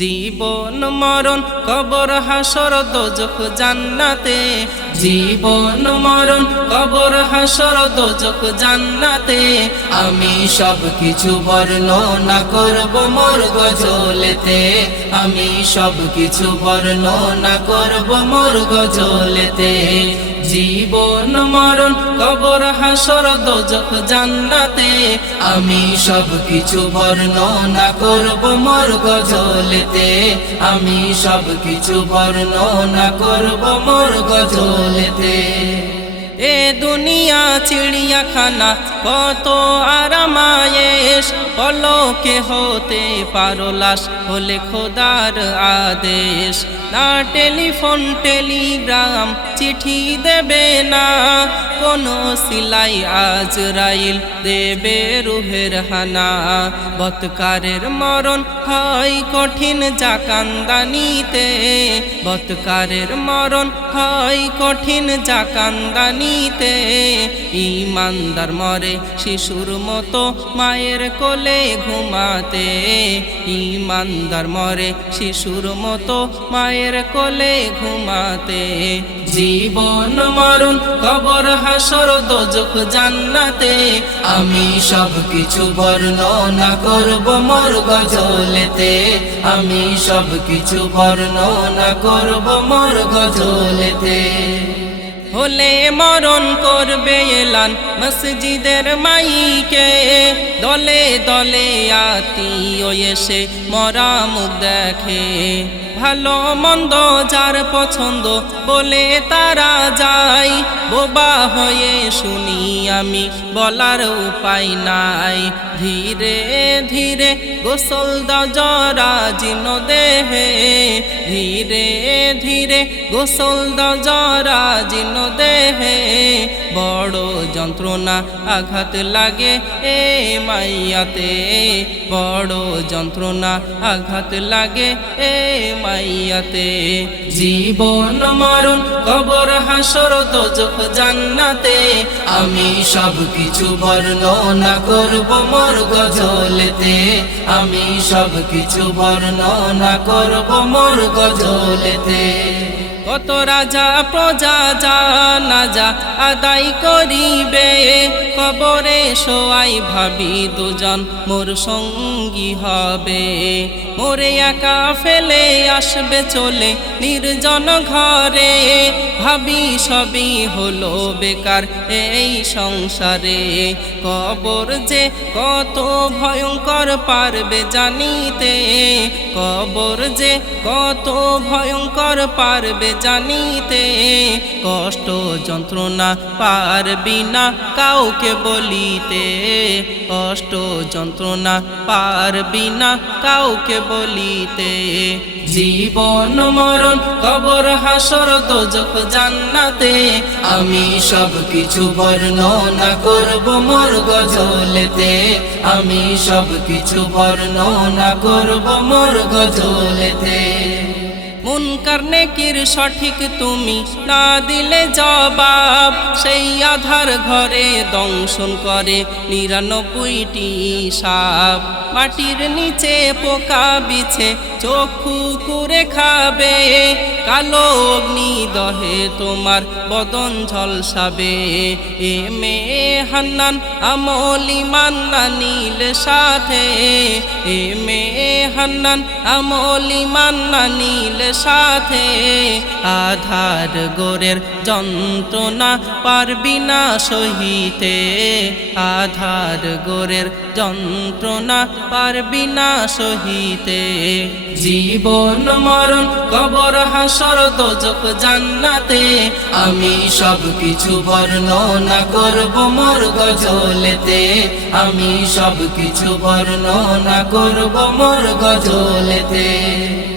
জীবন মরণ কবর হাসর দোজখ জান্নাতে। জীবন, মরণ, কবর হাসর দোজখ জান্নাতে। আমি সব কিছু বর্ণনা করব মোর গজলেতে। আমি সব কিছু বর্ণনা করব মোর গজলেতে। জীবন, মরণ, কবর হাসর দোজখ জান্নাতে। আমি সব কিছু বর্ণনা করব মোর গজলেতে। আমি সব কিছু বর্ণনা করব মোর গজলেতে এ দুনিয়া চিড়িয়াখানা, কত আরামায়েশ পলকে হতে পারো লাশ হলে খোদার আদেশ। না টেলিফোন, টেলিগ্রাম, চিঠি দেবে না কোনো সিলাই আজরাইল দেবে রুহের হানা। বৎকারের মরণ হয় কঠিন জাকান্দানিতে। বৎকারের মরণ হয় কঠিন জাকান্দানিতে। ইমানদার মরে শিশুর মতো মায়ের কোলে ঘুমাতে। ইমানদার মরে শিশুর মতো মায়ের কোলে ঘুমাতে। জীবন মরণ কবর হাসর দোজখ জান্নাতে। আমি সব কিছু বর্ণনা করব মোর গজলেতে। আমি সব কিছু বর্ণনা করব মোর গজলেতে। হলে মরণ করবে এলান মসজিদের মাইকে। দলে দলে আত্মীয় এসে মরা দেখে। ভালো মন্দ যার পছন্দ বলে তারা যাই বোবা হয়ে শুনি আমি, বলার উপায় নাই। ধীরে ধীরে গোসল দজরা জিন দেহে ধীরে ধীরে গোসল দাও জরা জীর্ণ দেহে। বড় যন্ত্রণা আঘাত লাগে এ মাইয়াতে। বড় যন্ত্রণা আঘাত লাগে এ মাইয়াতে। জীবন মরণ, কবর, হাসর, দোজখ, জান্নাতে। আমি সব কিছু বর্ণনা করব মোর গজলেতে আমি সব কিছু বর্ণনা করব মোর গজলেতে কত রাজা, প্রজা যা না যা আদায় করিবে। কবরে সোয়াই ভাবি দুজন, মোর সঙ্গী হবে। মোরে একা ফেলে আসবে চলে নির্জন ঘরে। ভাবি সবই হলো বেকার এই সংসারে। কবর যে কত ভয়ঙ্কর পারবে জানিতে। কবর যে কত ভয়ঙ্কর পারবে জানিতে কষ্ট যন্ত্রণা পারবি না কাউকে বলিতে। কষ্ট যন্ত্রণা পারবি না কাউকে বলিতে। জীবন মরণ, কবর, হাসর, দোজখ, জান্নাতে আমি সব কিছু বর্ণনা করব মোর গজলেতে আমি সব কিছু বর্ণনা করব মোর গজলেতে মুনকার নেকির সঠিক তুমি না দিলে জবাব? সেই আধার ঘরে দংশন করে নিরানব্বইটি সাপ। মাটির নিচে পোকা বিছে চক্ষু করে খাবে, কালো অগ্নি দহে তোমার বদন ঝলসাবে। এ মেয়ে হান্নান, আমলি মান্না নীল সাথে। এ মেয়ে হান্নান, আমলি মান্না নীল সাথে। আধার গোরের যন্ত্রণা পারবি না সহিতে। আধার গোরের যন্ত্রণা পারবি না সহিতে। জীবন, মরণ, কবর, হাসর, দোজক, জান্নাতে। আমি সব কিছু বর্ণনা করব মোর গজলেতে। আমি সব কিছু বর্ণনা করব মোর গজলেতে।